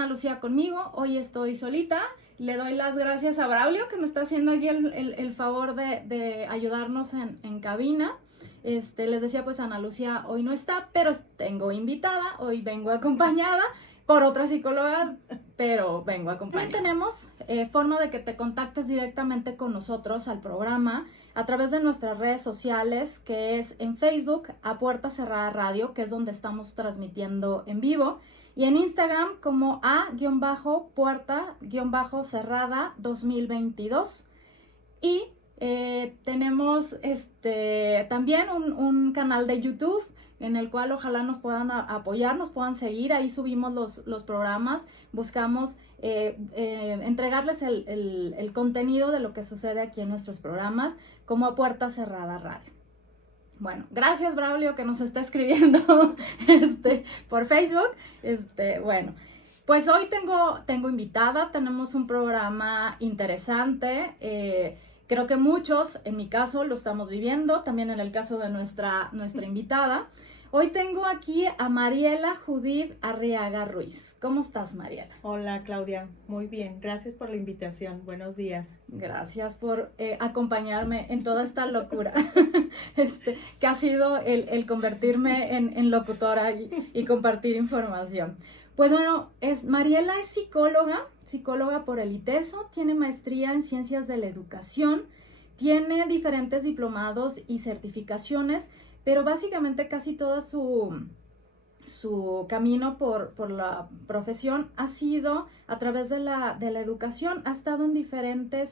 Ana Lucía conmigo, hoy estoy solita. Le doy las gracias a Braulio que me está haciendo aquí el favor de ayudarnos en cabina. Les decía, pues Ana Lucía hoy no está, pero tengo invitada, hoy vengo acompañada por otra psicóloga, pero vengo acompañada. Hoy tenemos forma de que te contactes directamente con nosotros al programa a través de nuestras redes sociales, que es en Facebook a Puerta Cerrada Radio, que es donde estamos transmitiendo en vivo, y en Instagram como a-puerta-cerrada 2022. Y tenemos también un canal de YouTube en el cual ojalá nos puedan apoyar, nos puedan seguir. Ahí subimos los programas, buscamos entregarles el contenido de lo que sucede aquí en nuestros programas como a Puerta Cerrada Radio. Bueno, gracias Braulio que nos está escribiendo por Facebook. Bueno, pues hoy tengo invitada, tenemos un programa interesante. Creo que muchos, en mi caso, lo estamos viviendo, también en el caso de nuestra invitada. Hoy tengo aquí a Mariela Judith Arriaga Ruiz. ¿Cómo estás, Mariela? Hola, Claudia. Muy bien. Gracias por la invitación. Buenos días. Gracias por acompañarme en toda esta locura que ha sido el convertirme en locutora y compartir información. Pues bueno, Mariela es psicóloga por el ITESO, tiene maestría en Ciencias de la Educación, tiene diferentes diplomados y certificaciones, pero básicamente casi toda su camino por la profesión ha sido a través de la educación. Ha estado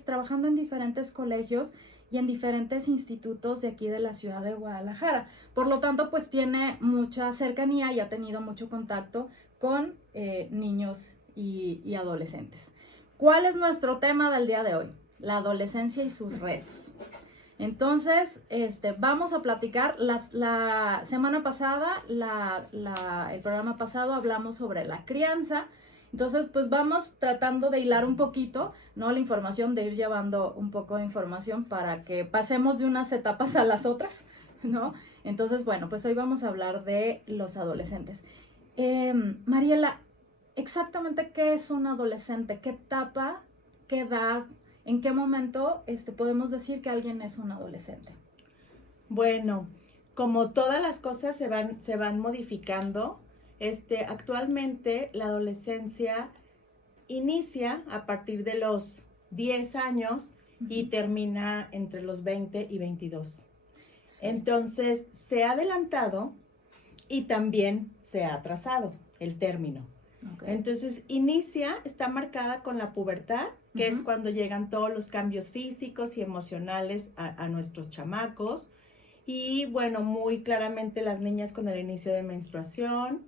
trabajando en diferentes colegios y en diferentes institutos de aquí de la ciudad de Guadalajara. Por lo tanto, pues tiene mucha cercanía y ha tenido mucho contacto con niños y adolescentes. ¿Cuál es nuestro tema del día de hoy? La adolescencia y sus retos. Entonces, vamos a platicar. La semana pasada, el programa pasado, hablamos sobre la crianza. Entonces, pues vamos tratando de hilar un poquito, ¿no? La información, de ir llevando un poco de información para que pasemos de unas etapas a las otras, ¿no? Entonces, bueno, pues hoy vamos a hablar de los adolescentes. Mariela, exactamente qué es un adolescente, qué etapa, qué edad, en qué momento podemos decir que alguien es un adolescente. Bueno, como todas las cosas se van modificando, actualmente la adolescencia inicia a partir de los 10 años y termina entre los 20 y 22. Sí. Entonces, se ha adelantado y también se ha atrasado el término. Okay. Entonces, está marcada con la pubertad, que es cuando llegan todos los cambios físicos y emocionales a nuestros chamacos. Y bueno, muy claramente las niñas con el inicio de menstruación,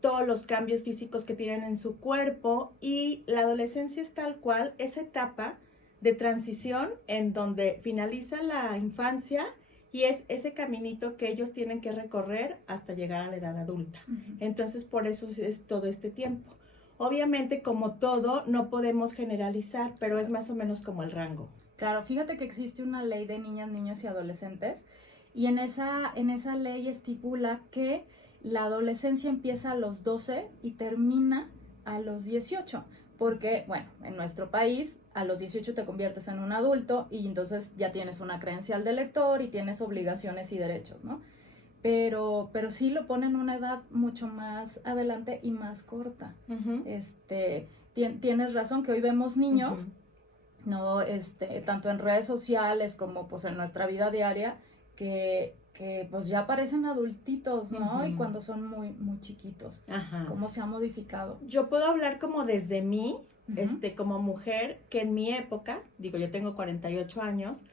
todos los cambios físicos que tienen en su cuerpo, y la adolescencia es tal cual esa etapa de transición en donde finaliza la infancia y es ese caminito que ellos tienen que recorrer hasta llegar a la edad adulta. Entonces, por eso es todo este tiempo. Obviamente, como todo, no podemos generalizar, pero es más o menos como el rango. Claro, fíjate que existe una ley de niñas, niños y adolescentes, y en esa ley estipula que la adolescencia empieza a los 12 y termina a los 18, porque, bueno, en nuestro país a los 18 te conviertes en un adulto y entonces ya tienes una credencial de lector y tienes obligaciones y derechos, ¿no? Pero sí lo ponen una edad mucho más adelante y más corta. Tienes razón que hoy vemos niños, ¿no? Tanto en redes sociales como pues en nuestra vida diaria, que pues ya parecen adultitos, ¿no? Y cuando son muy, muy chiquitos. ¿Cómo se ha modificado? Yo puedo hablar como desde mí, como mujer, que en mi época, yo tengo 48 años,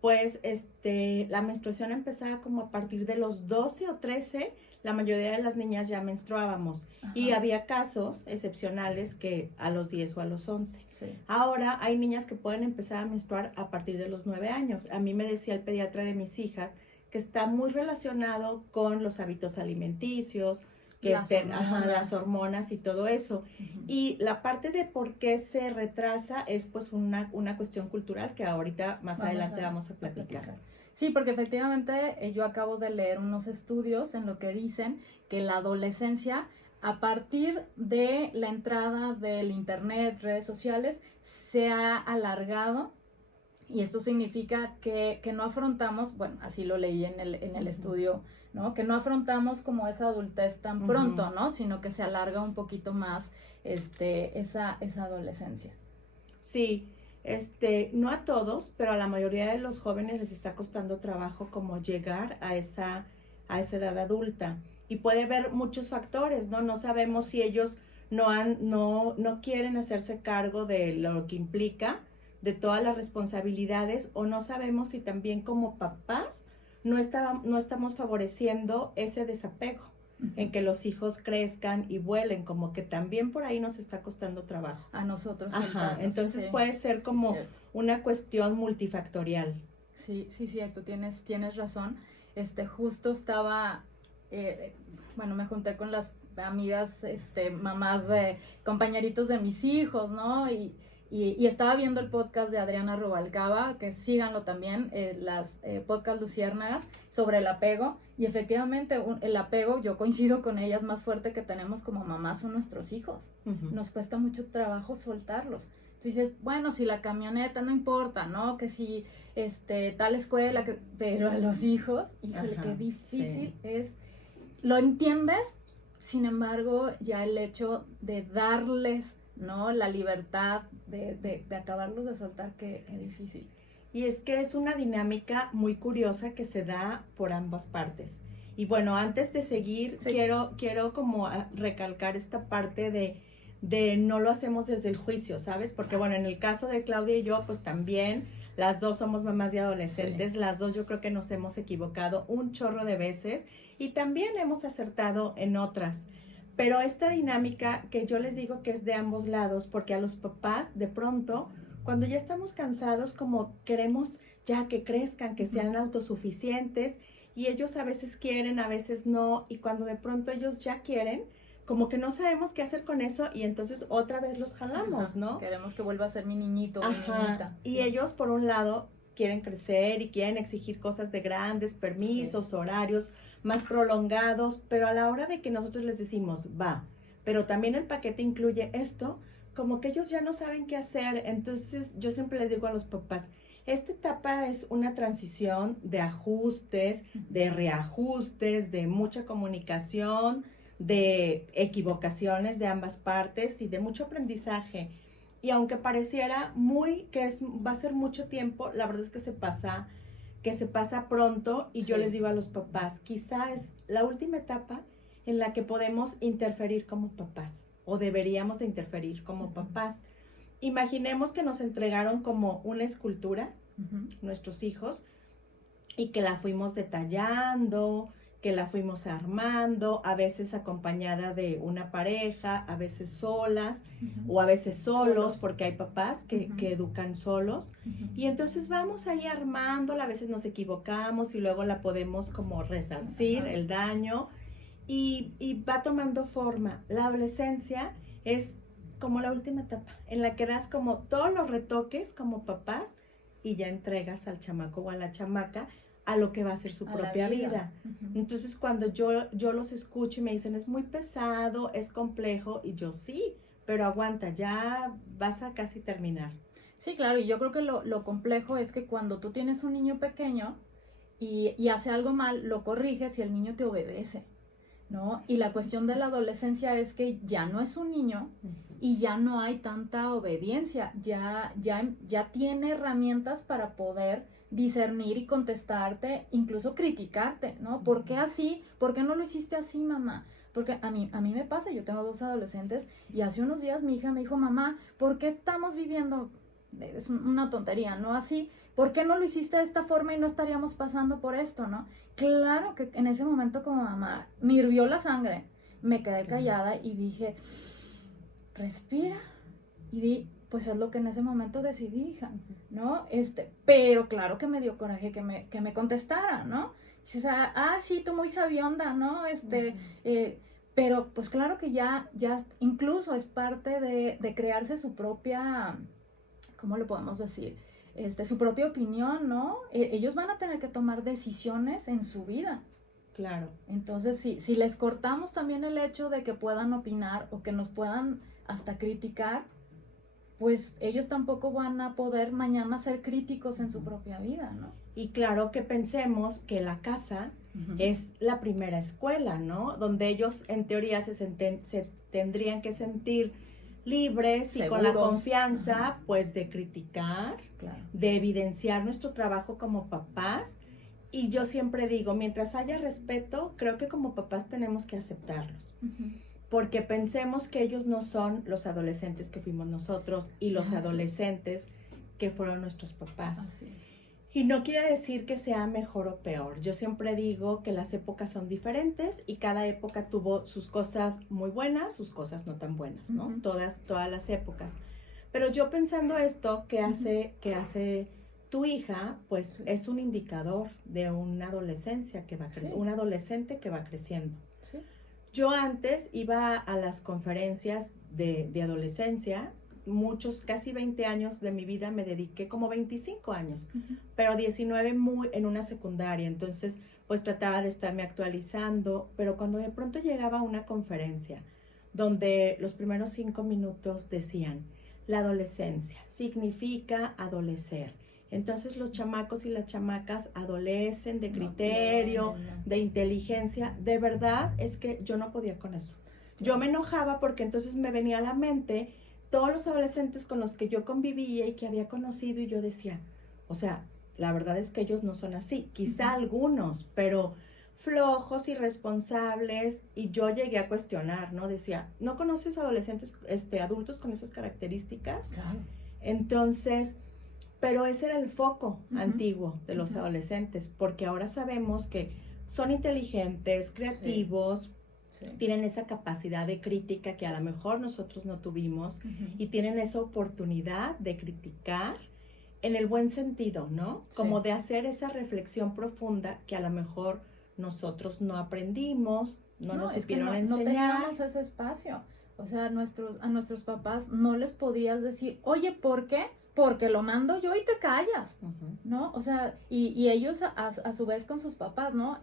pues la menstruación empezaba como a partir de los 12 o 13, la mayoría de las niñas ya menstruábamos. Y había casos excepcionales que a los 10 o a los 11. Sí. Ahora hay niñas que pueden empezar a menstruar a partir de los 9 años. A mí me decía el pediatra de mis hijas que está muy relacionado con los hábitos alimenticios, que las hormonas y todo eso. Y la parte de por qué se retrasa es pues una cuestión cultural que ahorita más adelante vamos a platicar. Sí, porque efectivamente yo acabo de leer unos estudios en lo que dicen que la adolescencia a partir de la entrada del internet, redes sociales, se ha alargado. Y esto significa que no afrontamos, bueno, así lo leí en el estudio, ¿no? Que no afrontamos como esa adultez tan pronto, ¿no? Sino que se alarga un poquito más esa adolescencia. Sí, no a todos, pero a la mayoría de los jóvenes les está costando trabajo como llegar a esa edad adulta. Y puede haber muchos factores, ¿no? No sabemos si ellos no quieren hacerse cargo de lo que implica, de todas las responsabilidades, o no sabemos si también como papás no estamos favoreciendo ese desapego, en que los hijos crezcan y vuelen, como que también por ahí nos está costando trabajo. A nosotros. Entonces puede ser como una cuestión multifactorial. Sí, cierto, tienes razón. Justo estaba, bueno, me junté con las amigas, mamás de compañeritos de mis hijos, ¿no? Y estaba viendo el podcast de Adriana Rubalcaba, que síganlo también, las podcast Luciérnagas, sobre el apego. Y efectivamente, el apego, yo coincido con ellas, más fuerte que tenemos como mamás son nuestros hijos. Uh-huh. Nos cuesta mucho trabajo soltarlos. Entonces dices, bueno, si la camioneta no importa, ¿no? Que si tal escuela, pero a los hijos, híjole, qué difícil es. Lo entiendes, sin embargo, ya el hecho de darles, ¿no? La libertad de acabarlos de soltar, qué difícil. Y es que es una dinámica muy curiosa que se da por ambas partes. Y bueno, antes de seguir, quiero como recalcar esta parte de no lo hacemos desde el juicio, ¿sabes? Porque bueno, en el caso de Claudia y yo, pues también las dos somos mamás de adolescentes, las dos yo creo que nos hemos equivocado un chorro de veces y también hemos acertado en otras. Pero esta dinámica que yo les digo que es de ambos lados, porque a los papás de pronto, cuando ya estamos cansados, como queremos ya que crezcan, que sean autosuficientes, y ellos a veces quieren, a veces no, y cuando de pronto ellos ya quieren, como que no sabemos qué hacer con eso, y entonces otra vez los jalamos, ¿no? Queremos que vuelva a ser mi niñito, mi niñita. Y ellos, por un lado, quieren crecer y quieren exigir cosas de grandes, permisos, horarios más prolongados, pero a la hora de que nosotros les decimos, va, pero también el paquete incluye esto, como que ellos ya no saben qué hacer. Entonces yo siempre les digo a los papás, esta etapa es una transición de ajustes, de reajustes, de mucha comunicación, de equivocaciones de ambas partes y de mucho aprendizaje. Y aunque pareciera va a ser mucho tiempo, la verdad es que se pasa pronto. Y yo les digo a los papás, quizá es la última etapa en la que podemos interferir como papás, o deberíamos de interferir como papás. Imaginemos que nos entregaron como una escultura, nuestros hijos, y que la fuimos detallando, que la fuimos armando, a veces acompañada de una pareja, a veces solas, o a veces solos, porque hay papás que educan solos, y entonces vamos ahí armándola, a veces nos equivocamos y luego la podemos como resarcir el daño, y va tomando forma. La adolescencia es como la última etapa, en la que das como todos los retoques como papás, y ya entregas al chamaco o a la chamaca a lo que va a ser su propia vida. Entonces, cuando yo los escucho y me dicen, es muy pesado, es complejo, y yo sí, pero aguanta, ya vas a casi terminar. Sí, claro, y yo creo que lo complejo es que cuando tú tienes un niño pequeño y hace algo mal, lo corriges y el niño te obedece, ¿no? Y la cuestión de la adolescencia es que ya no es un niño y ya no hay tanta obediencia, ya tiene herramientas para poder discernir y contestarte, incluso criticarte, ¿no? ¿Por qué así? ¿Por qué no lo hiciste así, mamá? Porque a mí me pasa, yo tengo 2 adolescentes y hace unos días mi hija me dijo, mamá, ¿por qué estamos viviendo? Es una tontería, ¿no? Así, ¿por qué no lo hiciste de esta forma y no estaríamos pasando por esto, ¿no? Claro que en ese momento como mamá me hirvió la sangre, me quedé callada y dije, respira, y pues es lo que en ese momento decidí, hija, ¿no? Pero claro que me dio coraje que me contestara, ¿no? Dices, sí, tú muy sabionda, ¿no? Pero pues claro que ya incluso es parte de crearse su propia, ¿cómo lo podemos decir? Su propia opinión, ¿no? Ellos van a tener que tomar decisiones en su vida, Claro. Entonces, si les cortamos también el hecho de que puedan opinar o que nos puedan hasta criticar, pues ellos tampoco van a poder mañana ser críticos en su propia vida, ¿no? Y claro que pensemos que la casa es la primera escuela, ¿no? Donde ellos en teoría se tendrían que sentir libres Seguros. y con la confianza, pues, de criticar, Claro. de evidenciar nuestro trabajo como papás. Y yo siempre digo, mientras haya respeto, creo que como papás tenemos que aceptarlos. Porque pensemos que ellos no son los adolescentes que fuimos nosotros y los adolescentes que fueron nuestros papás. Así es. Y no quiere decir que sea mejor o peor. Yo siempre digo que las épocas son diferentes y cada época tuvo sus cosas muy buenas, sus cosas no tan buenas, ¿no? Todas las épocas. Pero yo pensando esto que hace tu hija, pues es un indicador de una adolescencia que va un adolescente que va creciendo. Sí. Yo antes iba a las conferencias de adolescencia, casi 20 años de mi vida me dediqué, como 25 años, pero 19 en una secundaria, entonces pues trataba de estarme actualizando, pero cuando de pronto llegaba a una conferencia donde los primeros 5 minutos decían, la adolescencia significa adolecer. Entonces los chamacos y las chamacas adolecen de criterio, de inteligencia. De verdad es que yo no podía con eso. Yo me enojaba porque entonces me venía a la mente todos los adolescentes con los que yo convivía y que había conocido y yo decía, o sea, la verdad es que ellos no son así. Quizá algunos, pero flojos, irresponsables, y yo llegué a cuestionar, ¿no? Decía, ¿no conoces adolescentes, adultos con esas características? Claro. Entonces, pero ese era el foco antiguo de los adolescentes, porque ahora sabemos que son inteligentes, creativos, tienen esa capacidad de crítica que a lo mejor nosotros no tuvimos y tienen esa oportunidad de criticar en el buen sentido, ¿no? Como de hacer esa reflexión profunda que a lo mejor nosotros no aprendimos, no nos supieron enseñar. No teníamos ese espacio. O sea, a nuestros papás no les podías decir, oye, ¿por qué? Porque lo mando yo y te callas, ¿no? O sea, y ellos a su vez con sus papás, ¿no?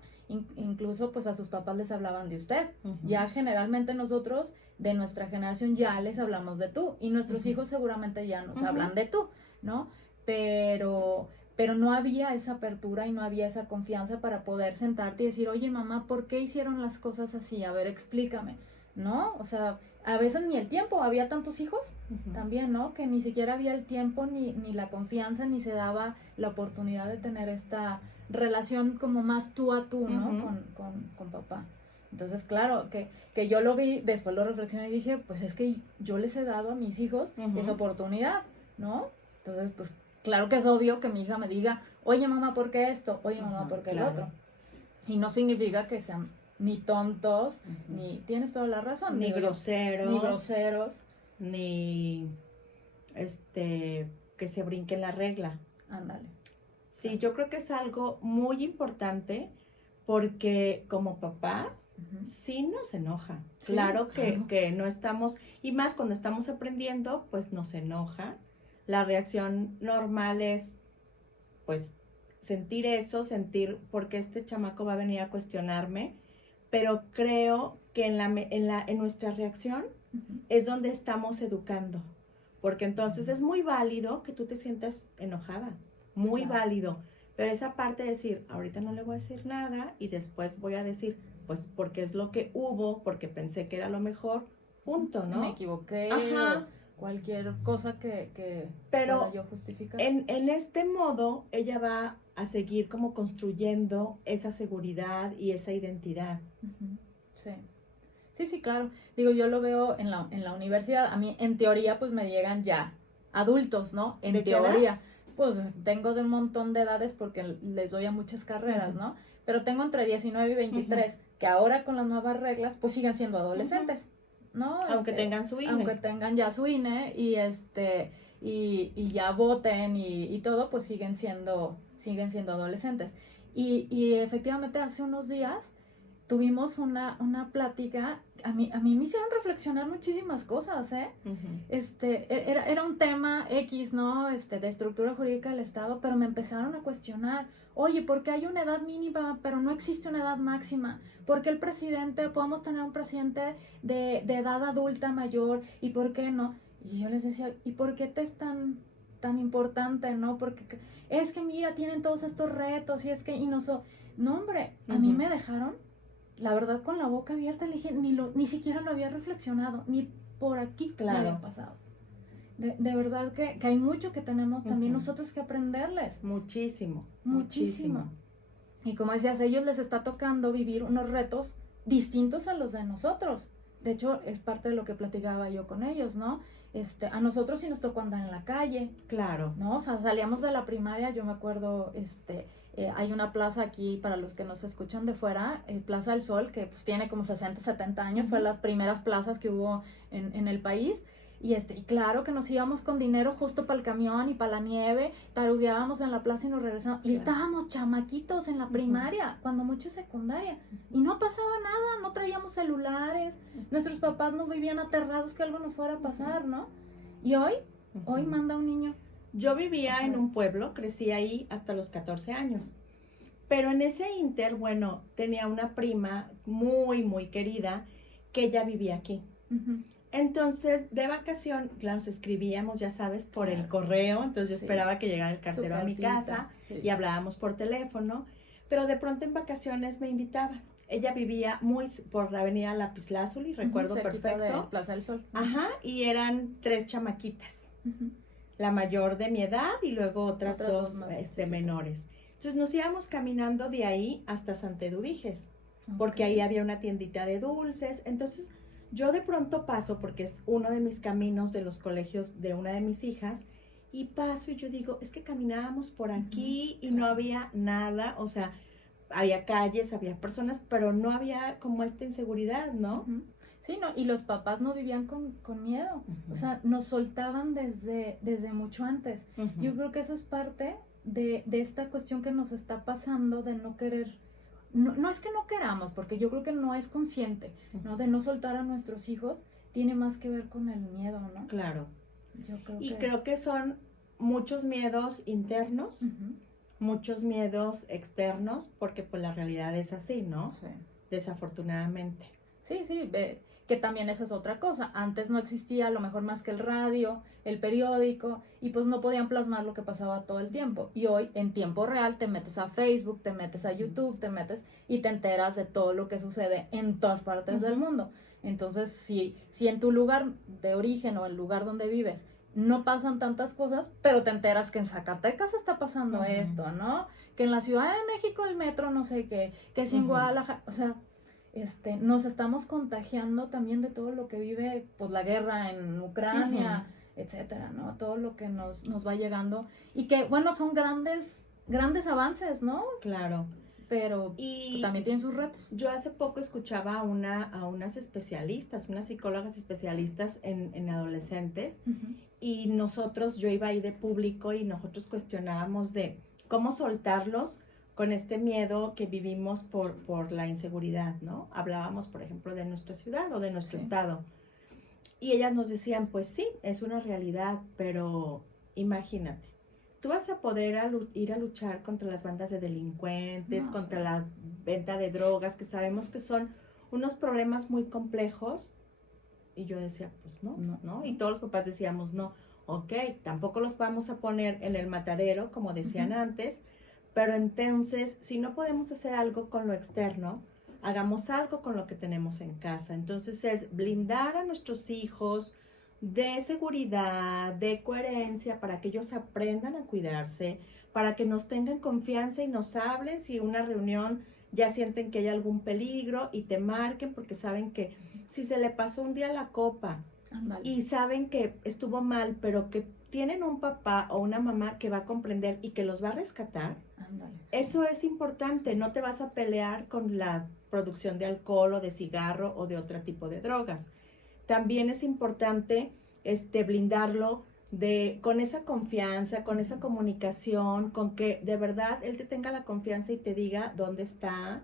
Incluso pues a sus papás les hablaban de usted. Ya generalmente nosotros de nuestra generación ya les hablamos de tú y nuestros hijos seguramente ya nos hablan de tú, ¿no? Pero no había esa apertura y no había esa confianza para poder sentarte y decir, oye mamá, ¿por qué hicieron las cosas así? A ver, explícame, ¿no? O sea, a veces ni el tiempo, había tantos hijos también, ¿no? Que ni siquiera había el tiempo ni la confianza ni se daba la oportunidad de tener esta relación como más tú a tú, ¿no? Con papá. Entonces, claro, que yo lo vi, después lo reflexioné y dije, pues es que yo les he dado a mis hijos esa oportunidad, ¿no? Entonces, pues claro que es obvio que mi hija me diga, oye mamá, ¿por qué esto? Oye mamá, ¿por qué el otro? Y no significa que sean ni tontos, ni, tienes toda la razón. Ni groseros. Ni que se brinquen la regla. Ándale. Sí, yo creo que es algo muy importante porque como papás sí nos enoja. Sí, claro que no estamos, y más cuando estamos aprendiendo, pues nos enoja. La reacción normal es, pues, sentir porque este chamaco va a venir a cuestionarme, pero creo que en nuestra reacción es donde estamos educando, porque entonces es muy válido que tú te sientas enojada, muy válido, pero esa parte de decir, ahorita no le voy a decir nada y después voy a decir, pues porque es lo que hubo, porque pensé que era lo mejor, punto, ¿no? Me equivoqué. Ajá. Cualquier cosa que pueda yo justificar. En este modo, ella va a seguir como construyendo esa seguridad y esa identidad. Sí, claro. Digo, yo lo veo en la universidad. A mí, en teoría, pues me llegan ya adultos, ¿no? En teoría. Pues tengo de un montón de edades porque les doy a muchas carreras, ¿no? Pero tengo entre 19 y 23, que ahora con las nuevas reglas, pues siguen siendo adolescentes. ¿No? Aunque tengan su INE. Aunque tengan ya su INE y y ya voten y todo, pues siguen siendo adolescentes. Y efectivamente hace unos días tuvimos una plática, a mí me hicieron reflexionar muchísimas cosas, ¿eh? Era un tema X, ¿no? De estructura jurídica del Estado, pero me empezaron a cuestionar, oye, ¿por qué hay una edad mínima, pero no existe una edad máxima? ¿Por qué podemos tener un presidente de edad adulta mayor, y por qué no? Y yo les decía, ¿y por qué te es tan importante, no? Porque es que mira, tienen todos estos retos, y es que, no, hombre, a mí me dejaron, la verdad, con la boca abierta. Le dije, ni siquiera lo había reflexionado, ni por aquí me había pasado. De verdad que hay mucho que tenemos también nosotros que aprenderles. Muchísimo. Y como decías, a ellos les está tocando vivir unos retos distintos a los de nosotros. De hecho, es parte de lo que platicaba yo con ellos, ¿no? A nosotros sí nos tocó andar en la calle. Claro. ¿No? O sea, salíamos de la primaria, yo me acuerdo, hay una plaza aquí, para los que nos escuchan de fuera, Plaza del Sol, que pues tiene como 60, 70 años, fue las primeras plazas que hubo en el país. Y claro que nos íbamos con dinero justo para el camión y para la nieve, tarugueábamos en la plaza y nos regresábamos. Y estábamos chamaquitos en la primaria, cuando mucho secundaria. Y no pasaba nada, no traíamos celulares, nuestros papás no vivían aterrados que algo nos fuera a pasar, ¿no? Y hoy manda un niño. Yo vivía en un pueblo, crecí ahí hasta los 14 años. Pero en ese inter, bueno, tenía una prima muy, muy querida que ella vivía aquí. Entonces, de vacación, claro, nos escribíamos, ya sabes, por el correo. Entonces, yo esperaba que llegara el cartero a mi casa y hablábamos por teléfono. Pero de pronto en vacaciones me invitaban. Ella vivía por la avenida Lapislázuli, recuerdo perfecto. De Plaza del Sol. Ajá, y eran 3 chamaquitas. La mayor de mi edad y luego otras dos menores. Entonces, nos íbamos caminando de ahí hasta Santeduviges, porque ahí había una tiendita de dulces. Entonces, yo de pronto paso, porque es uno de mis caminos de los colegios de una de mis hijas, y paso y yo digo, es que caminábamos por aquí y no había nada, o sea, había calles, había personas, pero no había como esta inseguridad, ¿no? Sí, no, y los papás no vivían con miedo, o sea, nos soltaban desde mucho antes. Yo creo que eso es parte de esta cuestión que nos está pasando de no querer. No es que no queramos, porque yo creo que no es consciente, ¿no? De no soltar a nuestros hijos, tiene más que ver con el miedo, ¿no? Claro. Yo creo que son muchos miedos internos, muchos miedos externos, porque pues la realidad es así, ¿no? Sí. Desafortunadamente. Sí, que también esa es otra cosa. Antes no existía a lo mejor más que el radio, el periódico, y pues no podían plasmar lo que pasaba todo el tiempo. Y hoy, en tiempo real, te metes a Facebook, te metes a YouTube, te metes y te enteras de todo lo que sucede en todas partes del mundo. Entonces, si en tu lugar de origen o el lugar donde vives no pasan tantas cosas, pero te enteras que en Zacatecas está pasando esto, ¿no? Que en la Ciudad de México el metro no sé qué, que si en Guadalajara, o sea, nos estamos contagiando también de todo lo que vive, pues, la guerra en Ucrania, etcétera, ¿no? Todo lo que nos va llegando y que, bueno, son grandes avances, ¿no? Claro. Pero también tienen sus retos. Yo hace poco escuchaba a unas especialistas, unas psicólogas especialistas en adolescentes, y yo iba ahí de público y nosotros cuestionábamos de cómo soltarlos con este miedo que vivimos por la inseguridad, ¿no? Hablábamos, por ejemplo, de nuestra ciudad o de nuestro estado. Y ellas nos decían, pues sí, es una realidad, pero imagínate, tú vas a poder ir a luchar contra las bandas de delincuentes, contra la venta de drogas, que sabemos que son unos problemas muy complejos. Y yo decía, pues no. Y todos los papás decíamos, no, ok, tampoco los vamos a poner en el matadero, como decían antes, pero entonces, si no podemos hacer algo con lo externo, hagamos algo con lo que tenemos en casa. Entonces es blindar a nuestros hijos de seguridad, de coherencia, para que ellos aprendan a cuidarse, para que nos tengan confianza y nos hablen si una reunión ya sienten que hay algún peligro y te marquen, porque saben que si se le pasó un día la copa y saben que estuvo mal, pero que tienen un papá o una mamá que va a comprender y que los va a rescatar, eso es importante. No te vas a pelear con la producción de alcohol o de cigarro o de otro tipo de drogas. También es importante blindarlo con esa confianza, con esa comunicación, con que de verdad él te tenga la confianza y te diga dónde está,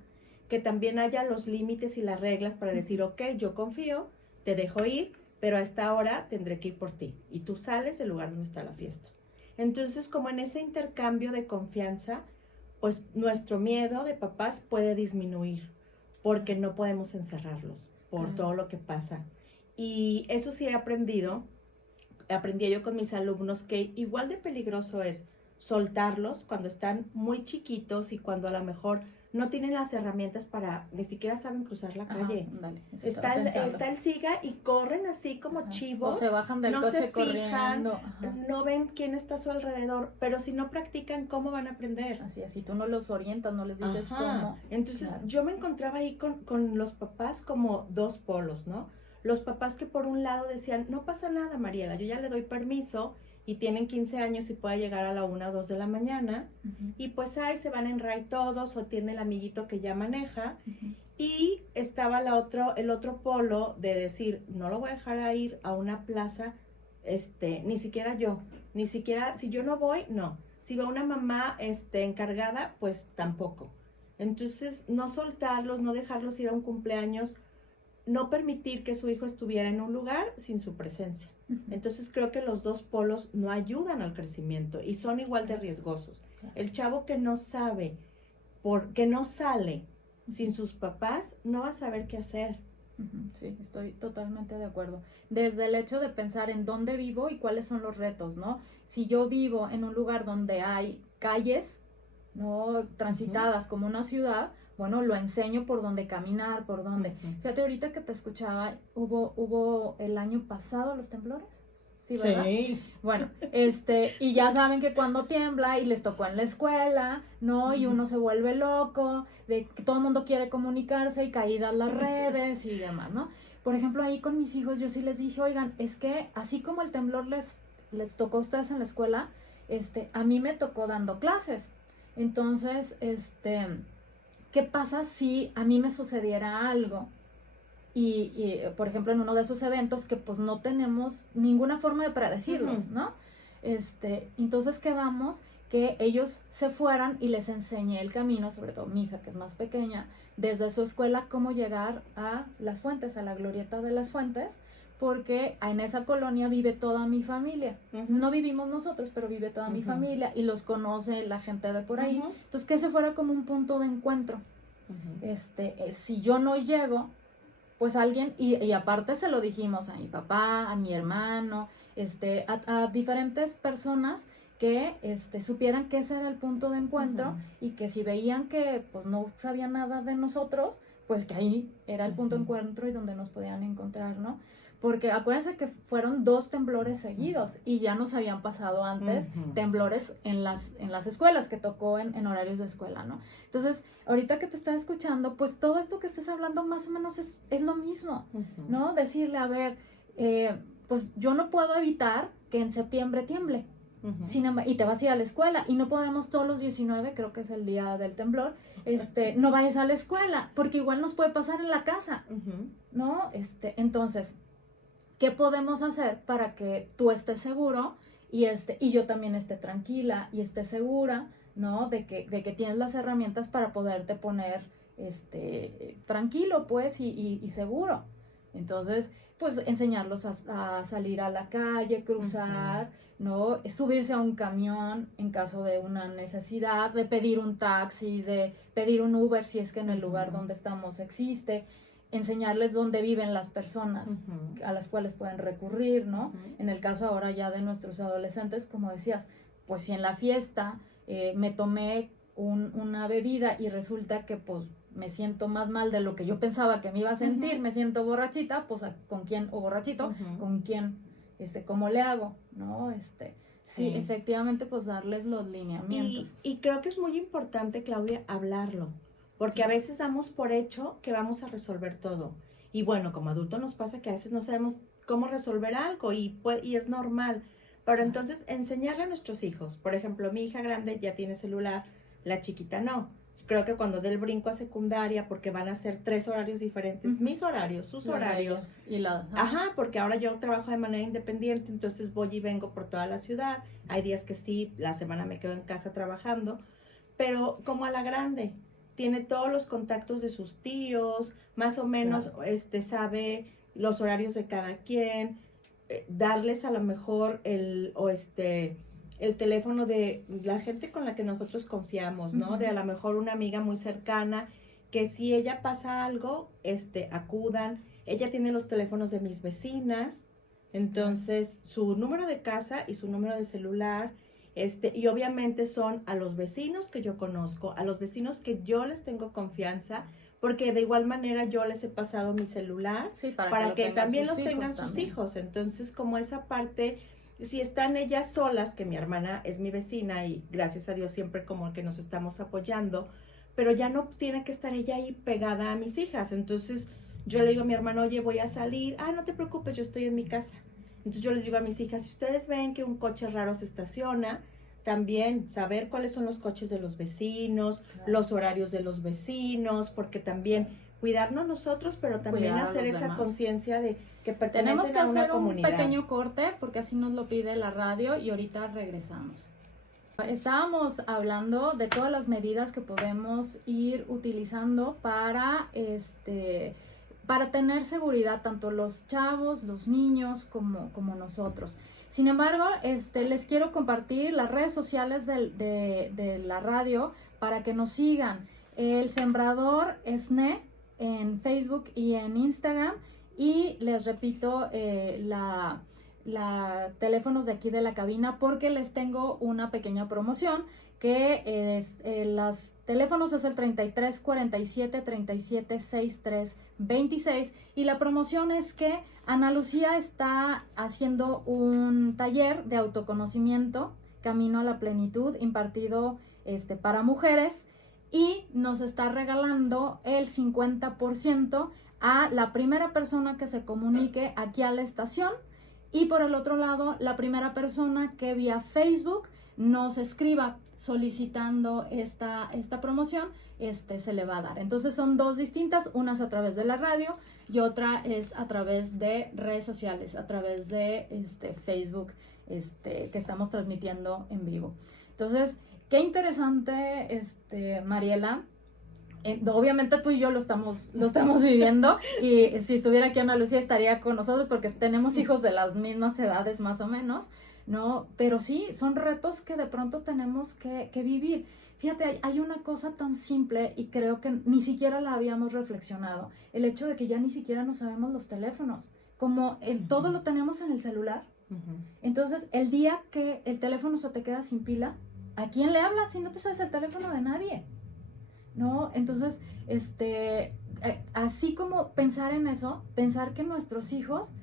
que también haya los límites y las reglas para decir, ok, yo confío, te dejo ir, pero a esta hora tendré que ir por ti. Y tú sales del lugar donde está la fiesta. Entonces, como en ese intercambio de confianza, pues nuestro miedo de papás puede disminuir, porque no podemos encerrarlos por todo lo que pasa. Y eso sí aprendí yo con mis alumnos, que igual de peligroso es soltarlos cuando están muy chiquitos y cuando a lo mejor no tienen las herramientas para, ni siquiera saben cruzar la calle. Dale, Está el siga y corren así como chivos. O se bajan del coche se fijan, corriendo. no ven quién está a su alrededor, pero si no practican, ¿cómo van a aprender? Así es, si tú no los orientas, no les dices cómo. Entonces yo me encontraba ahí con los papás como dos polos, ¿no? Los papás que por un lado decían, no pasa nada, Mariela, yo ya le doy permiso, y tienen 15 años y puede llegar a la 1 o 2 de la mañana, y pues ahí se van en RAI todos, o tiene el amiguito que ya maneja, y estaba el otro polo de decir, no lo voy a dejar ir a una plaza, ni siquiera yo, si yo no voy, no, si va una mamá encargada, pues tampoco. Entonces, no soltarlos, no dejarlos ir a un cumpleaños, no permitir que su hijo estuviera en un lugar sin su presencia. Entonces creo que los dos polos no ayudan al crecimiento y son igual de riesgosos. El chavo que no sabe, que no sale sin sus papás, no va a saber qué hacer. Sí, estoy totalmente de acuerdo. Desde el hecho de pensar en dónde vivo y cuáles son los retos, ¿no? Si yo vivo en un lugar donde hay calles, ¿no? Transitadas como una ciudad, bueno, lo enseño por dónde caminar, por dónde. Fíjate, ahorita que te escuchaba, hubo el año pasado los temblores. Sí, ¿verdad? Sí. Bueno, y ya saben que cuando tiembla y les tocó en la escuela, ¿no? Y uno se vuelve loco, de que todo el mundo quiere comunicarse y caídas las redes y demás, ¿no? Por ejemplo, ahí con mis hijos yo sí les dije, oigan, es que así como el temblor les tocó a ustedes en la escuela, a mí me tocó dando clases. Entonces, ¿qué pasa si a mí me sucediera algo? Y por ejemplo, en uno de esos eventos que pues no tenemos ninguna forma de predecirlos, ¿no? Entonces quedamos que ellos se fueran y les enseñé el camino, sobre todo mi hija, que es más pequeña, desde su escuela, cómo llegar a Las Fuentes, a la glorieta de Las Fuentes, porque en esa colonia vive toda mi familia. No vivimos nosotros, pero vive toda mi familia y los conoce la gente de por ahí. Entonces, que ese fuera como un punto de encuentro. Si yo no llego, pues alguien, y aparte se lo dijimos a mi papá, a mi hermano, a diferentes personas que supieran que ese era el punto de encuentro y que si veían que pues no sabían nada de nosotros, pues que ahí era el punto de encuentro y donde nos podían encontrar, ¿no? Porque acuérdense que fueron 2 temblores seguidos y ya nos habían pasado antes temblores en las escuelas, que tocó en horarios de escuela, ¿no? Entonces, ahorita que te estás escuchando, pues todo esto que estás hablando más o menos es lo mismo, ¿no? Decirle, a ver, pues yo no puedo evitar que en septiembre tiemble, y te vas a ir a la escuela, y no podemos todos los 19, creo que es el día del temblor, no vayas a la escuela, porque igual nos puede pasar en la casa, ¿no? Entonces, ¿qué podemos hacer para que tú estés seguro y yo también esté tranquila y esté segura, ¿no? De que tienes las herramientas para poderte poner tranquilo, pues, y seguro. Entonces, pues, enseñarlos a salir a la calle, cruzar, ¿no? Subirse a un camión en caso de una necesidad, de pedir un taxi, de pedir un Uber si es que en el lugar donde estamos existe. Enseñarles dónde viven las personas a las cuales pueden recurrir, ¿no? En el caso ahora ya de nuestros adolescentes, como decías, pues si en la fiesta me tomé una bebida y resulta que pues me siento más mal de lo que yo pensaba que me iba a sentir, me siento borrachita, pues ¿con quién? O borrachito, ¿con quién? ¿Cómo le hago? ¿No? Sí, efectivamente, pues darles los lineamientos. Y creo que es muy importante, Claudia, hablarlo. Porque a veces damos por hecho que vamos a resolver todo. Y bueno, como adulto nos pasa que a veces no sabemos cómo resolver algo y es normal. Pero entonces enseñarle a nuestros hijos. Por ejemplo, mi hija grande ya tiene celular, la chiquita no. Creo que cuando dé el brinco a secundaria, porque van a ser 3 horarios diferentes, mis horarios, sus horarios. Porque ahora yo trabajo de manera independiente, entonces voy y vengo por toda la ciudad. Hay días que sí, la semana me quedo en casa trabajando, pero como a la grande. tiene todos los contactos de sus tíos, más o menos sabe los horarios de cada quien, darles a lo mejor el teléfono de la gente con la que nosotros confiamos, ¿no? Uh-huh. De a lo mejor una amiga muy cercana, que si ella pasa algo, acudan. Ella tiene los teléfonos de mis vecinas, entonces su número de casa y su número de celular, y obviamente son a los vecinos que yo conozco, a los vecinos que yo les tengo confianza, porque de igual manera yo les he pasado mi celular para que también los tengan sus hijos. Entonces, como esa parte, si están ellas solas, que mi hermana es mi vecina y gracias a Dios siempre como que nos estamos apoyando, pero ya no tiene que estar ella ahí pegada a mis hijas. Entonces, yo le digo a mi hermano, oye, voy a salir. No te preocupes, yo estoy en mi casa. Entonces yo les digo a mis hijas, si ustedes ven que un coche raro se estaciona, también saber cuáles son los coches de los vecinos, claro, los horarios de los vecinos, porque también cuidarnos nosotros, pero también hacer esa conciencia de que pertenecen a una comunidad. Tenemos que hacer un pequeño corte, porque así nos lo pide la radio, y ahorita regresamos. Estábamos hablando de todas las medidas que podemos ir utilizando para tener seguridad, tanto los chavos, los niños, como nosotros. Sin embargo, les quiero compartir las redes sociales de la radio para que nos sigan. El Sembrador SNE en Facebook y en Instagram. Y les repito, teléfonos de aquí de la cabina, porque les tengo una pequeña promoción, que los teléfonos es el 33 47 37 63 26, y la promoción es que Ana Lucía está haciendo un taller de autoconocimiento, Camino a la Plenitud, impartido para mujeres, y nos está regalando el 50% a la primera persona que se comunique aquí a la estación. Y por el otro lado, la primera persona que vía Facebook nos escriba solicitando esta promoción, se le va a dar. Entonces son dos distintas, una es a través de la radio y otra es a través de redes sociales, a través de Facebook, que estamos transmitiendo en vivo. Entonces, qué interesante, Mariela. Obviamente tú y yo lo estamos viviendo, y si estuviera aquí Ana Lucía estaría con nosotros porque tenemos hijos de las mismas edades más o menos, ¿no? Pero sí, son retos que de pronto tenemos que vivir. Fíjate, hay una cosa tan simple y creo que ni siquiera la habíamos reflexionado, el hecho de que ya ni siquiera nos sabemos los teléfonos, como todo lo tenemos en el celular. Uh-huh. Entonces, el día que el teléfono se te queda sin pila, ¿a quién le hablas si no te sabes el teléfono de nadie? ¿No? Entonces, así como pensar en eso, pensar que nuestros hijos,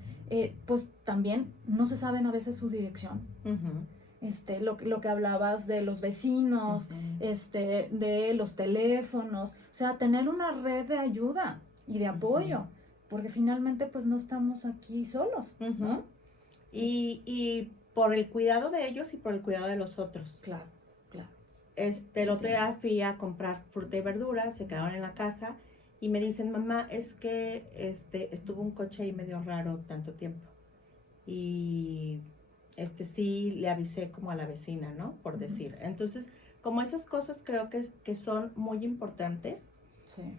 pues también no se saben a veces su dirección. Uh-huh. Lo que hablabas de los vecinos, uh-huh, de los teléfonos, o sea, tener una red de ayuda y de apoyo, uh-huh, porque finalmente pues no estamos aquí solos, uh-huh, ¿no? Y por el cuidado de ellos y por el cuidado de los otros. Claro. El otro día fui a comprar fruta y verduras, se quedaron en la casa y me dicen, mamá, es que estuvo un coche ahí medio raro tanto tiempo. Y sí le avisé como a la vecina, ¿no? Por decir. Entonces, como esas cosas creo que son muy importantes. Sí.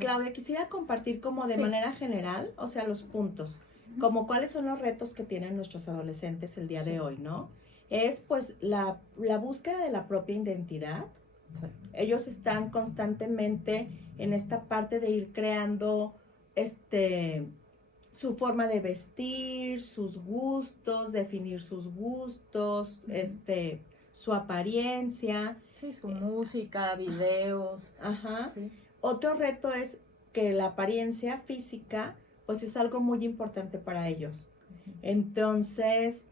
Claudia, quisiera compartir como de manera general, o sea, los puntos, como cuáles son los retos que tienen nuestros adolescentes el día de hoy, ¿no? Es pues la búsqueda de la propia identidad. Sí. Ellos están constantemente en esta parte de ir creando su forma de vestir, sus gustos, definir sus gustos, uh-huh, su apariencia. Sí, su música, videos. Ajá. Sí. Otro reto es que la apariencia física pues es algo muy importante para ellos. Uh-huh. Entonces,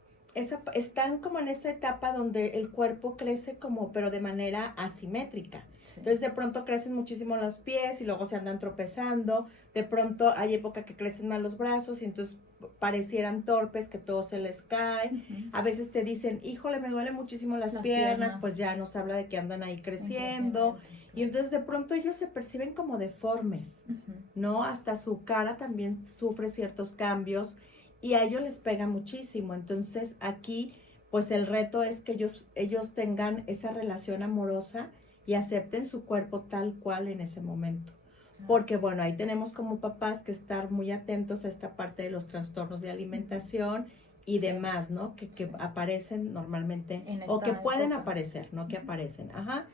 están como en esa etapa donde el cuerpo crece pero de manera asimétrica. Sí. Entonces de pronto crecen muchísimo los pies y luego se andan tropezando. De pronto hay época que crecen más los brazos y entonces parecieran torpes, que todo se les cae. Uh-huh. A veces te dicen, híjole, me duelen muchísimo las piernas, pues ya nos habla de que andan ahí creciendo. Y entonces de pronto ellos se perciben como deformes, uh-huh, ¿no? Hasta su cara también sufre ciertos cambios. Y a ellos les pega muchísimo. Entonces aquí pues el reto es que ellos tengan esa relación amorosa y acepten su cuerpo tal cual en ese momento. Porque bueno, ahí tenemos como papás que estar muy atentos a esta parte de los trastornos de alimentación y demás, ¿no? Que aparecen normalmente o que pueden aparecer, ¿no? Que aparecen, ajá.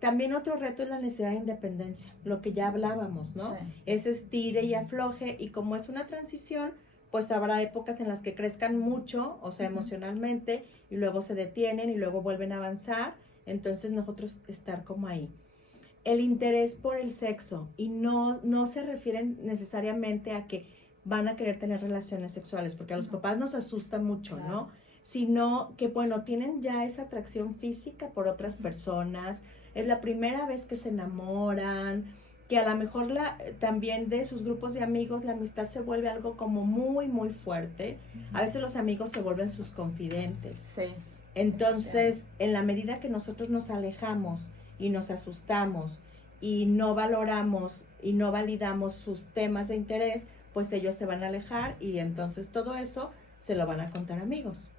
También otro reto es la necesidad de independencia, lo que ya hablábamos, ¿no? Ese estire y afloje, y como es una transición, pues habrá épocas en las que crezcan mucho, o sea, emocionalmente, y luego se detienen y luego vuelven a avanzar, entonces nosotros estar como ahí. El interés por el sexo, y no se refieren necesariamente a que van a querer tener relaciones sexuales, porque a los papás nos asusta mucho, ¿no? Sino que, bueno, tienen ya esa atracción física por otras personas, es la primera vez que se enamoran, que a lo mejor también de sus grupos de amigos la amistad se vuelve algo como muy, muy fuerte. A veces los amigos se vuelven sus confidentes. Sí. Entonces, en la medida que nosotros nos alejamos y nos asustamos y no valoramos y no validamos sus temas de interés, pues ellos se van a alejar, y entonces todo eso se lo van a contar amigos.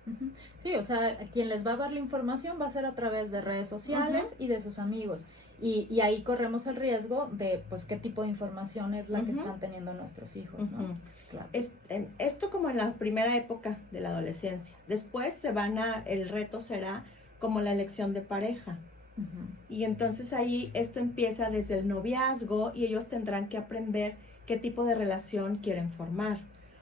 Sí, o sea, quien les va a dar la información va a ser a través de redes sociales y de sus amigos. Y ahí corremos el riesgo de, pues, qué tipo de información es la que están teniendo nuestros hijos, ¿no? Claro. Esto como en la primera época de la adolescencia. Después el reto será como la elección de pareja. Y entonces ahí esto empieza desde el noviazgo, y ellos tendrán que aprender qué tipo de relación quieren formar.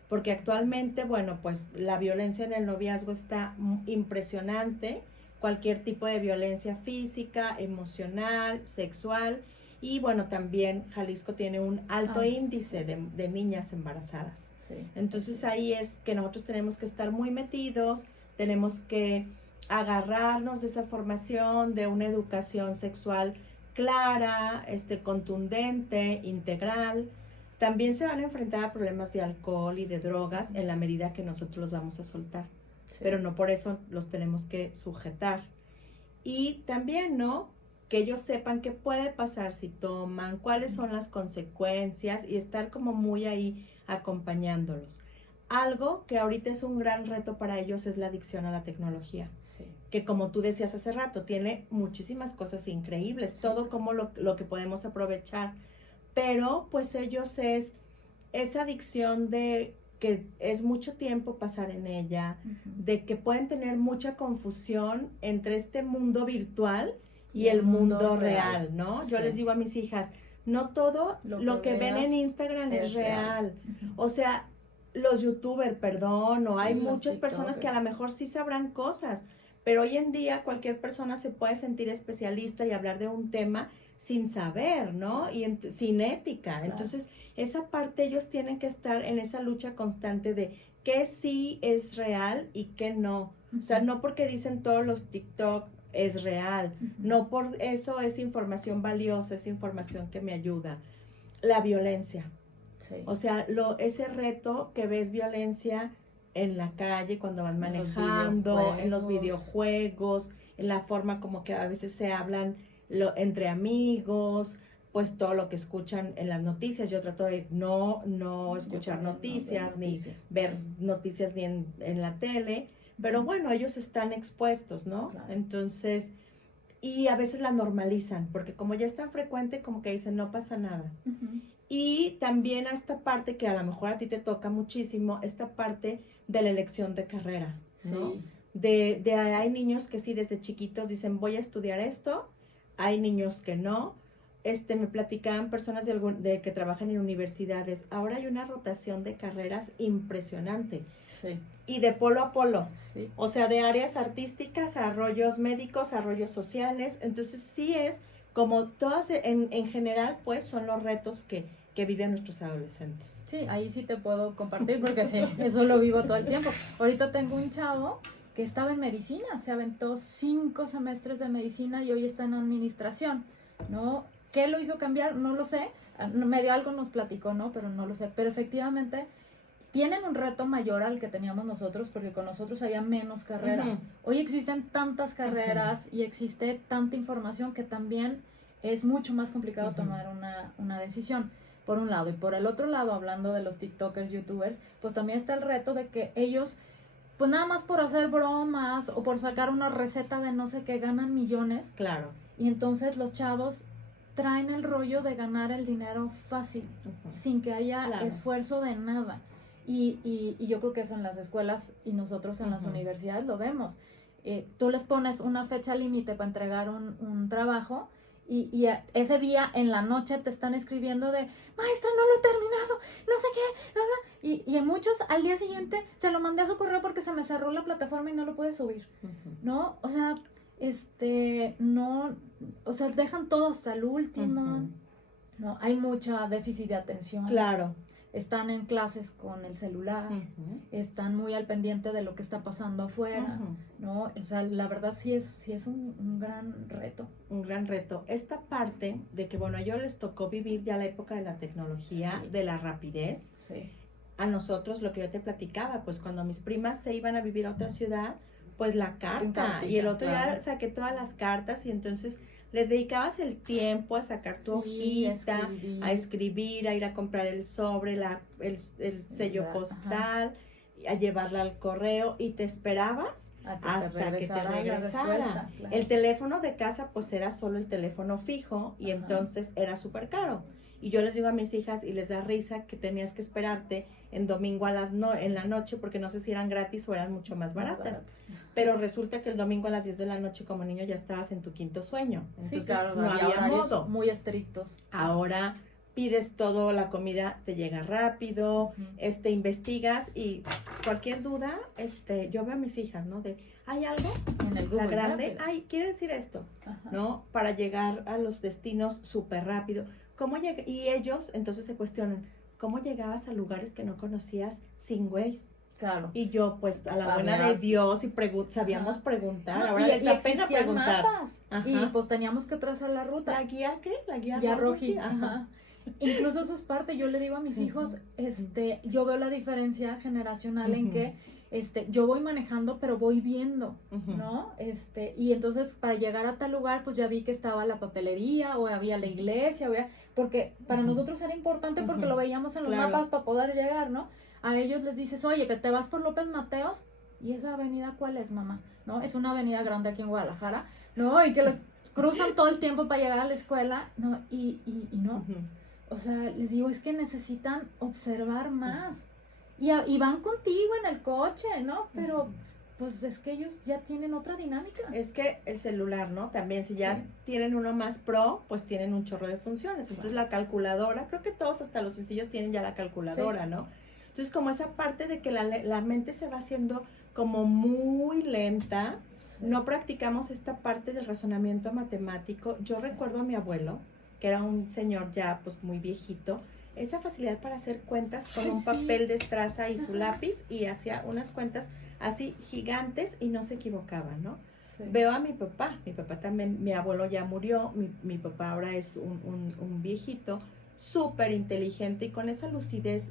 Porque actualmente, bueno, pues la violencia en el noviazgo está impresionante, cualquier tipo de violencia física, emocional, sexual, y bueno, también Jalisco tiene un alto índice de niñas embarazadas. Sí. Entonces ahí es que nosotros tenemos que estar muy metidos, tenemos que agarrarnos de esa formación, de una educación sexual clara, contundente, integral. También se van a enfrentar a problemas de alcohol y de drogas en la medida que nosotros los vamos a soltar. Sí. Pero no por eso los tenemos que sujetar. Y también, ¿no? Que ellos sepan qué puede pasar si toman, cuáles son las consecuencias, y estar como muy ahí acompañándolos. Algo que ahorita es un gran reto para ellos es la adicción a la tecnología. Sí. Que como tú decías hace rato, tiene muchísimas cosas increíbles, sí. Todo como lo que podemos aprovechar. Pero pues ellos es esa adicción de que es mucho tiempo pasar en ella, de que pueden tener mucha confusión entre este mundo virtual y el mundo real, ¿no? Sí. Yo les digo a mis hijas, no todo lo que ven en Instagram es real. O sea, los youtubers, perdón, o hay muchas personas que a lo mejor sí sabrán cosas, pero hoy en día cualquier persona se puede sentir especialista y hablar de un tema sin saber, ¿no? Y sin ética. Claro. Entonces, esa parte ellos tienen que estar en esa lucha constante de qué sí es real y qué no. O sea, no porque dicen todos los TikTok es real, no por eso es información valiosa, es información que me ayuda. La violencia. Sí. O sea, ese reto que ves violencia en la calle cuando vas manejando, en los videojuegos, en la forma como que a veces se hablan entre amigos, pues todo lo que escuchan en las noticias. Yo trato de no escuchar noticias, ni ver noticias ni en la tele, pero bueno, ellos están expuestos, ¿no? Claro. Entonces, y a veces la normalizan, porque como ya es tan frecuente, como que dicen, no pasa nada. Y también a esta parte que a lo mejor a ti te toca muchísimo, esta parte de la elección de carrera, ¿no? Sí. Hay niños que sí desde chiquitos dicen, voy a estudiar esto, hay niños que no. Me platicaban personas que trabajan en universidades, ahora hay una rotación de carreras impresionante. Sí. Y de polo a polo. Sí. O sea, de áreas artísticas a rollos médicos, a rollos sociales. Entonces sí es como todas en general, pues son los retos que viven nuestros adolescentes. Sí, ahí sí te puedo compartir porque sí, eso lo vivo todo el tiempo. Ahorita tengo un chavo que estaba en medicina, se aventó 5 semestres de medicina y hoy está en administración, ¿no? ¿Qué lo hizo cambiar? No lo sé, medio algo nos platicó, ¿no? Pero no lo sé, pero efectivamente tienen un reto mayor al que teníamos nosotros, porque con nosotros había menos carreras. Hoy existen tantas carreras y existe tanta información que también es mucho más complicado tomar una decisión, por un lado. Y por el otro lado, hablando de los TikTokers, YouTubers, pues también está el reto de que ellos, pues nada más por hacer bromas o por sacar una receta de no sé qué, ganan millones. Claro. Y entonces los chavos traen el rollo de ganar el dinero fácil, sin que haya esfuerzo de nada. Y yo creo que eso en las escuelas y nosotros en las universidades lo vemos. Tú les pones una fecha límite para entregar un trabajo y ese día en la noche te están escribiendo de, maestra, no lo he terminado, no sé qué, bla, bla. Y en muchos al día siguiente se lo mandé a su correo porque se me cerró la plataforma y no lo pude subir, ¿no? O sea, no, o sea, dejan todo hasta el último, ¿no? Hay mucha déficit de atención. Claro. Están en clases con el celular, están muy al pendiente de lo que está pasando afuera, ¿no? O sea, la verdad sí es un gran reto. Un gran reto. Esta parte de que, bueno, a ellos les tocó vivir ya la época de la tecnología, de la rapidez. Sí. A nosotros, lo que yo te platicaba, pues cuando mis primas se iban a vivir a otra ciudad, pues la carta. Y el otro día saqué todas las cartas y entonces le dedicabas el tiempo a sacar tu hojita, a escribir, a ir a comprar el sobre, el sello postal, a llevarla al correo y te esperabas hasta que te regresara. Claro. El teléfono de casa pues era solo el teléfono fijo y entonces era súper caro. Y yo les digo a mis hijas y les da risa que tenías que esperarte en domingo en la noche porque no sé si eran gratis o eran mucho más baratas. Pero resulta que el domingo a las 10 de la noche como niño ya estabas en tu quinto sueño. Entonces sí, claro, no había modo. Muy estrictos. Ahora pides todo, la comida te llega rápido, investigas y cualquier duda, yo veo a mis hijas, ¿no? De, ¿hay algo? En el Google, la grande, rápido. ay, quiere decir esto, ¿no? Para llegar a los destinos súper rápido. Y ellos entonces se cuestionan, ¿cómo llegabas a lugares que no conocías sin Waze? Claro. Y yo, pues, a la buena de Dios, y sabíamos preguntar. No, ahora les da pena preguntar. Mapas, y pues teníamos que trazar la ruta. ¿La guía qué? La guía roji. Incluso eso es parte, yo le digo a mis hijos, yo veo la diferencia generacional en que yo voy manejando, pero voy viendo, ¿no? Y entonces para llegar a tal lugar, pues ya vi que estaba la papelería, o había la iglesia, porque para nosotros era importante porque lo veíamos en los mapas para poder llegar, ¿no? A ellos les dices, oye, te vas por López Mateos, ¿y esa avenida cuál es, mamá? ¿No? Es una avenida grande aquí en Guadalajara, ¿no? Y que cruzan todo el tiempo para llegar a la escuela, ¿no? Y no. O sea, les digo, es que necesitan observar más. Y van contigo en el coche, ¿no? Pero, pues, es que ellos ya tienen otra dinámica. Es que el celular, ¿no? También, si ya tienen uno más pro, pues tienen un chorro de funciones. Entonces, la calculadora, creo que todos, hasta los sencillos, tienen ya la calculadora, ¿no? Entonces, como esa parte de que la mente se va haciendo como muy lenta, no practicamos esta parte del razonamiento matemático. Yo recuerdo a mi abuelo, que era un señor ya pues muy viejito, esa facilidad para hacer cuentas con un papel de estraza y su lápiz, y hacía unas cuentas así gigantes y no se equivocaba, ¿no? Veo a mi papá también, mi abuelo ya murió, mi papá ahora es un viejito, súper inteligente y con esa lucidez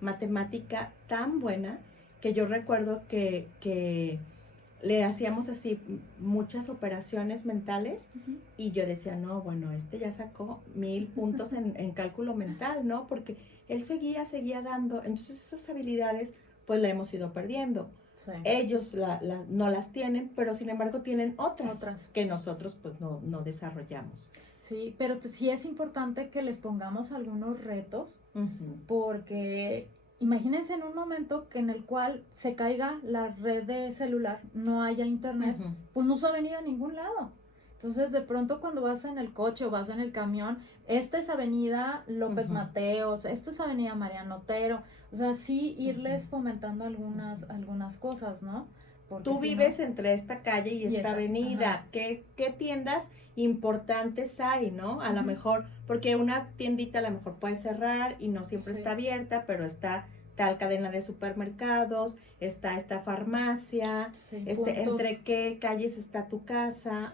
matemática tan buena, que yo recuerdo que le hacíamos así muchas operaciones mentales y yo decía, no, bueno, ya sacó 1000 puntos en cálculo mental, ¿no? Porque él seguía dando, entonces esas habilidades pues la hemos ido perdiendo. Ellos no las tienen, pero sin embargo tienen otras. Que nosotros pues no desarrollamos. Sí, pero sí es importante que les pongamos algunos retos, porque imagínense en un momento en el cual se caiga la red de celular, no haya internet, pues no se va a venir a ningún lado. Entonces, de pronto cuando vas en el coche o vas en el camión, esta es avenida López Mateos, esta es avenida Mariano Otero, o sea, sí irles fomentando algunas cosas, ¿no? Porque tú vives entre esta calle y esta avenida, ¿qué tiendas importantes hay, ¿no? A lo mejor, porque una tiendita a lo mejor puede cerrar y no siempre está abierta, pero está tal cadena de supermercados, está esta farmacia, entre qué calles está tu casa,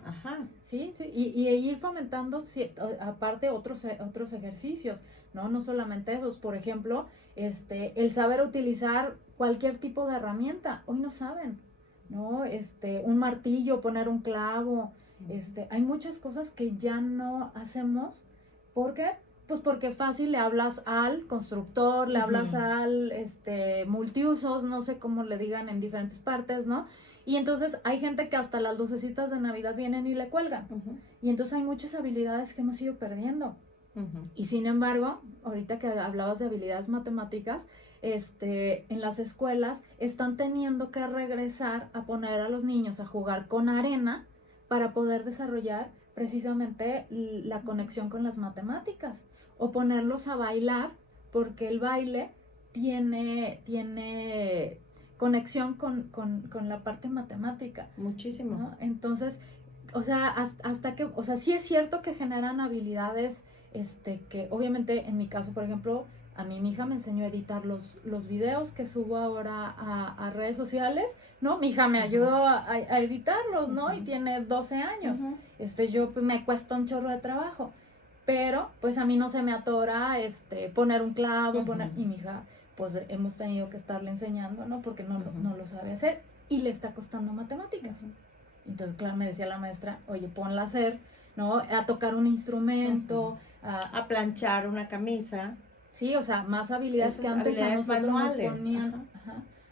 Sí, y ir fomentando aparte otros ejercicios, ¿no? No solamente esos, por ejemplo, el saber utilizar cualquier tipo de herramienta, hoy no saben, ¿no? Un martillo, poner un clavo, hay muchas cosas que ya no hacemos. ¿Por qué? Pues porque fácil le hablas al constructor, le hablas al multiusos, no sé cómo le digan en diferentes partes, ¿no? Y entonces hay gente que hasta las lucecitas de Navidad vienen y le cuelgan. Ujú, Y entonces hay muchas habilidades que hemos ido perdiendo. ujú. Y sin embargo, ahorita que hablabas de habilidades matemáticas, en las escuelas están teniendo que regresar a poner a los niños a jugar con arena para poder desarrollar precisamente la conexión con las matemáticas o ponerlos a bailar porque el baile tiene conexión con la parte matemática, Muchísimo. ¿no? Entonces, o sea, hasta que, o sea, sí es cierto que generan habilidades, que obviamente en mi caso, por ejemplo, a mí mi hija me enseñó a editar los videos que subo ahora a redes sociales, ¿no? Mi hija me ayudó a editarlos, ¿no? Y tiene 12 años. Ujú. Yo pues, me cuesta un chorro de trabajo, pero pues a mí no se me atora, poner un clavo, y mi hija, pues hemos tenido que estarle enseñando, ¿no? Porque no lo sabe hacer y le está costando matemáticas. Entonces, claro, me decía la maestra, oye, ponla a hacer, ¿no? A tocar un instrumento, A planchar una camisa. sí, o sea, más habilidades Esas que antes a habilidades nosotros manuales. nos ponían,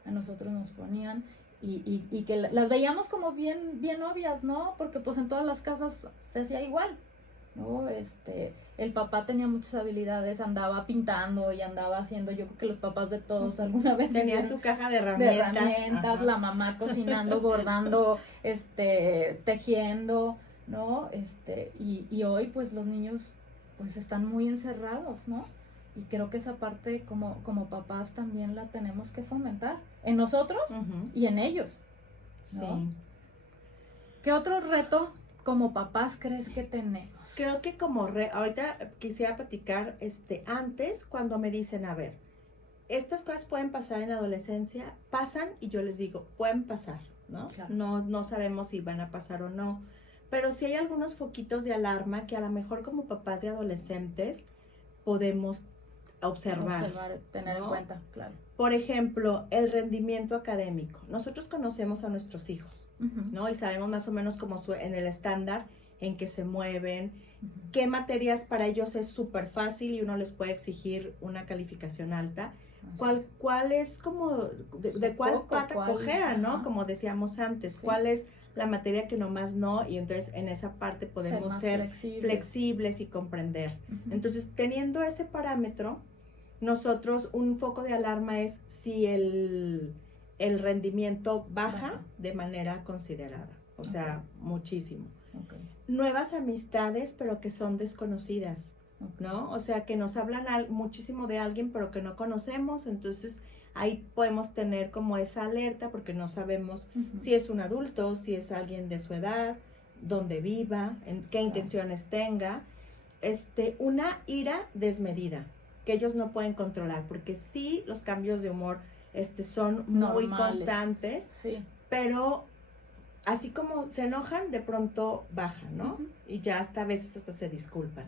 a nosotros nos ponían, y que las veíamos como bien, bien obvias, ¿no? Porque pues en todas las casas se hacía igual, ¿no? El papá tenía muchas habilidades, andaba pintando y andaba haciendo, yo creo que los papás de todos alguna vez Tenía hicieron su caja de herramientas. Ajá. la mamá cocinando, bordando, tejiendo, ¿no? Y hoy pues los niños pues están muy encerrados, ¿no? Y creo que esa parte como papás también la tenemos que fomentar en nosotros Ujú. y en ellos, ¿no? Sí. ¿Qué otro reto como papás crees que tenemos? Creo que ahorita quisiera platicar antes cuando me dicen, a ver, estas cosas pueden pasar en la adolescencia, pasan y yo les digo, pueden pasar, ¿no? Claro. No sabemos si van a pasar o no, pero sí hay algunos foquitos de alarma que a lo mejor como papás de adolescentes podemos observar, tener ¿no? en cuenta, claro. Por ejemplo, el rendimiento académico. Nosotros conocemos a nuestros hijos, ¿no? Y sabemos más o menos cómo en el estándar en que se mueven, qué materias para ellos es súper fácil y uno les puede exigir una calificación alta. ¿Cuál es como, de cuál pata cojea, ¿no? Como decíamos antes, Sí. ¿cuál es la materia que nomás no? Y entonces en esa parte podemos ser flexibles y comprender. Entonces, teniendo ese parámetro, nosotros un foco de alarma es si el rendimiento baja de manera considerada, o sea, muchísimo. Nuevas amistades, pero que son desconocidas, ¿no? O sea, que nos hablan muchísimo de alguien, pero que no conocemos, entonces ahí podemos tener como esa alerta porque no sabemos si es un adulto, si es alguien de su edad, dónde viva, en qué intenciones tenga. Una ira desmedida que ellos no pueden controlar, porque sí los cambios de humor son muy constantes, sí. Pero así como se enojan, de pronto bajan, ¿no? Y ya hasta a veces hasta se disculpan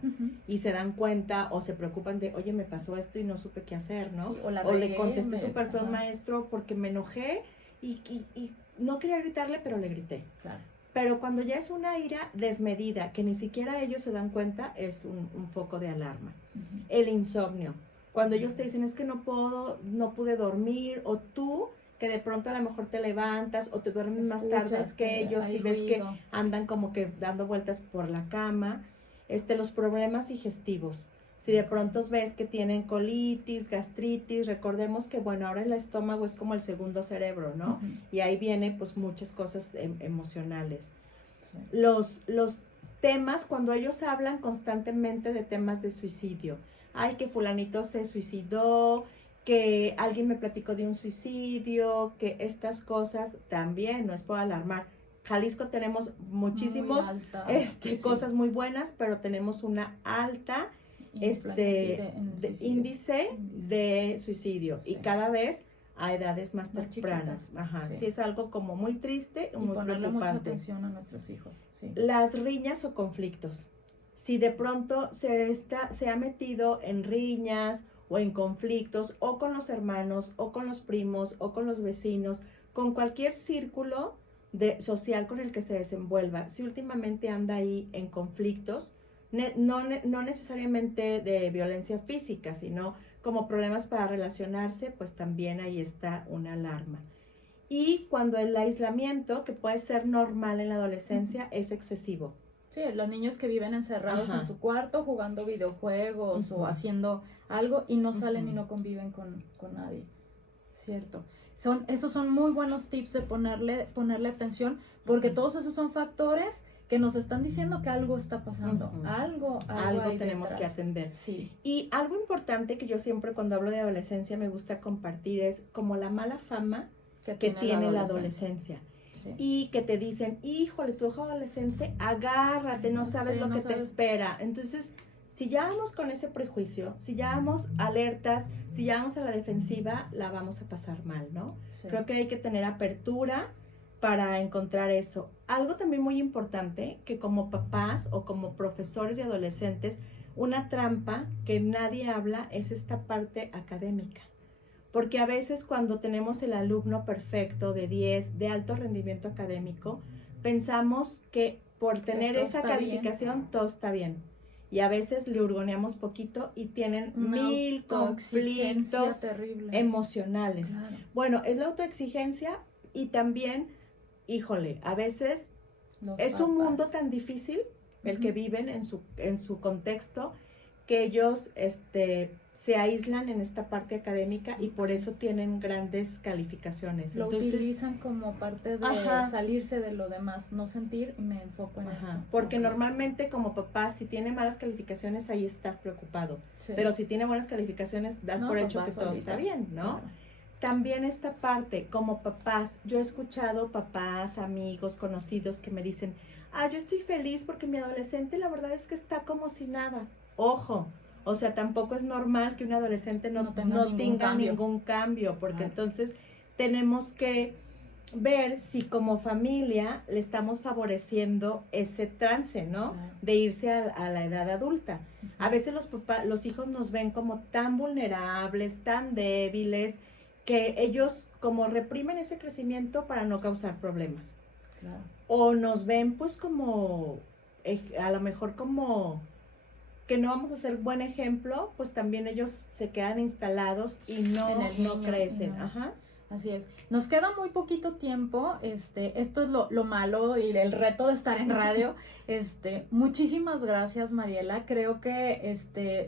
y se dan cuenta o se preocupan de, oye, me pasó esto y no supe qué hacer, ¿no? Sí, o le contesté súper feo al maestro porque me enojé y no quería gritarle, pero le grité. Claro. Pero cuando ya es una ira desmedida, que ni siquiera ellos se dan cuenta, es un foco de alarma. El insomnio. Cuando ellos te dicen, es que no pude dormir, o tú, que de pronto a lo mejor te levantas, o te duermes más tarde que ellos, y ves que andan como que dando vueltas por la cama. Los problemas digestivos. Si de pronto ves que tienen colitis, gastritis, recordemos que, bueno, ahora el estómago es como el segundo cerebro, ¿no? Y ahí viene, pues, muchas cosas emocionales. Sí. Los temas, cuando ellos hablan constantemente de temas de suicidio. Ay, que fulanito se suicidó, que alguien me platicó de un suicidio, que estas cosas también no es por alarmar. Jalisco tenemos muchísimos cosas muy buenas, pero tenemos una alta índice de suicidios y cada vez a edades más tempranas. Sí, es algo como muy triste, muy ponerle preocupante. Mucha atención a nuestros hijos. Sí. Las riñas o conflictos. Si de pronto se ha metido en riñas o en conflictos o con los hermanos o con los primos o con los vecinos, con cualquier círculo social con el que se desenvuelva, si últimamente anda ahí en conflictos, no necesariamente de violencia física, sino como problemas para relacionarse, pues también ahí está una alarma. y cuando el aislamiento, que puede ser normal en la adolescencia, es excesivo. Sí, los niños que viven encerrados Ajá. en su cuarto jugando videojuegos o haciendo algo y no salen y no conviven con nadie. Cierto. Esos son muy buenos tips de ponerle atención, porque todos esos son factores que nos están diciendo que algo está pasando, algo hay tenemos detrás. que atender. Sí. Y algo importante que yo siempre cuando hablo de adolescencia me gusta compartir es como la mala fama que tiene la adolescencia. Sí. Y que te dicen, híjole, tu hijo adolescente, agárrate, no sabes lo que te espera. Entonces, si ya vamos con ese prejuicio, si ya vamos alertas, si ya vamos a la defensiva, la vamos a pasar mal, ¿no? Sí. Creo que hay que tener apertura para encontrar eso. Algo también muy importante, que como papás o como profesores de adolescentes, una trampa que nadie habla es esta parte académica. Porque a veces cuando tenemos el alumno perfecto de 10, de alto rendimiento académico, pensamos que por tener esa calificación todo está bien. Y a veces le hurgoneamos poquito y tienen 1000 conflictos emocionales. Claro. Bueno, es la autoexigencia y también, híjole, a veces es un mundo tan difícil el que viven en su contexto que ellos se aíslan en esta parte académica y por eso tienen grandes calificaciones. Lo utilizan como parte de salirse de lo demás, no sentir, me enfoco en esto. Porque normalmente como papá, si tiene malas calificaciones, ahí estás preocupado. Sí. Pero si tiene buenas calificaciones, das por hecho que todo está bien, ¿no? Claro. También esta parte, como papás, yo he escuchado papás, amigos, conocidos que me dicen, yo estoy feliz porque mi adolescente la verdad es que está como si nada. Ojo, o sea, tampoco es normal que un adolescente no tenga ningún cambio, porque entonces tenemos que ver si como familia le estamos favoreciendo ese trance, ¿no? De irse a la edad adulta. A veces los hijos nos ven como tan vulnerables, tan débiles, que ellos como reprimen ese crecimiento para no causar problemas. Claro. O nos ven pues como, a lo mejor como que no vamos a ser buen ejemplo, pues también ellos se quedan instalados y no crecen. No. Ajá. Así es. Nos queda muy poquito tiempo, esto es lo malo y el reto de estar en radio. Muchísimas gracias, Mariela. Creo que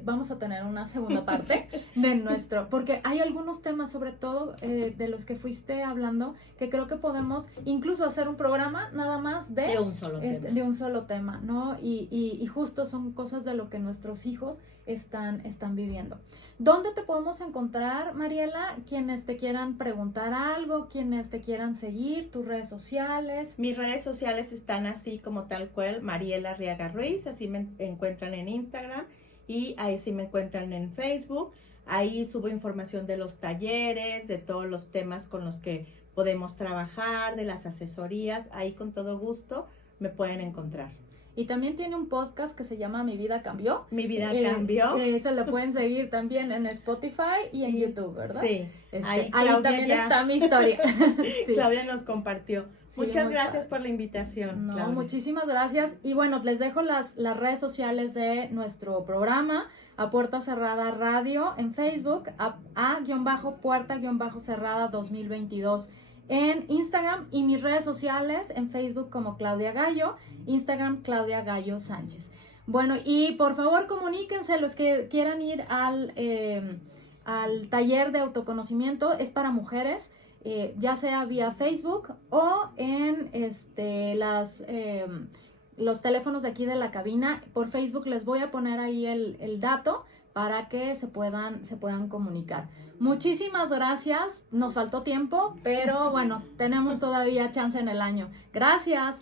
vamos a tener una segunda parte de porque hay algunos temas, sobre todo de los que fuiste hablando, que creo que podemos incluso hacer un programa nada más de un solo tema, ¿no? Y justo son cosas de lo que nuestros hijos están viviendo. ¿Dónde te podemos encontrar, Mariela? Quienes te quieran preguntar algo, quienes te quieran seguir, tus redes sociales. Mis redes sociales están así como tal cual, Mariela Arriaga Ruiz, así me encuentran en Instagram y ahí sí me encuentran en Facebook. Ahí subo información de los talleres, de todos los temas con los que podemos trabajar, de las asesorías, ahí con todo gusto me pueden encontrar. Y también tiene un podcast que se llama Mi Vida Cambió. Mi Vida Cambió. Se lo pueden seguir también en Spotify y en YouTube, ¿verdad? Sí. Ahí también está mi historia. Sí. Claudia nos compartió. Sí, muchas gracias por la invitación. No, muchísimas gracias. Y bueno, les dejo las redes sociales de nuestro programa, A Puerta Cerrada Radio, en Facebook, _Puerta_Cerrada 2022. En Instagram y mis redes sociales, en Facebook como Claudia Gallo, Instagram Claudia Gallo Sánchez. Bueno, y por favor comuníquense los que quieran ir al taller de autoconocimiento, es para mujeres, ya sea vía Facebook o en los teléfonos de aquí de la cabina. Por Facebook les voy a poner ahí el dato para que se puedan comunicar. Muchísimas gracias, nos faltó tiempo, pero bueno, tenemos todavía chance en el año. Gracias.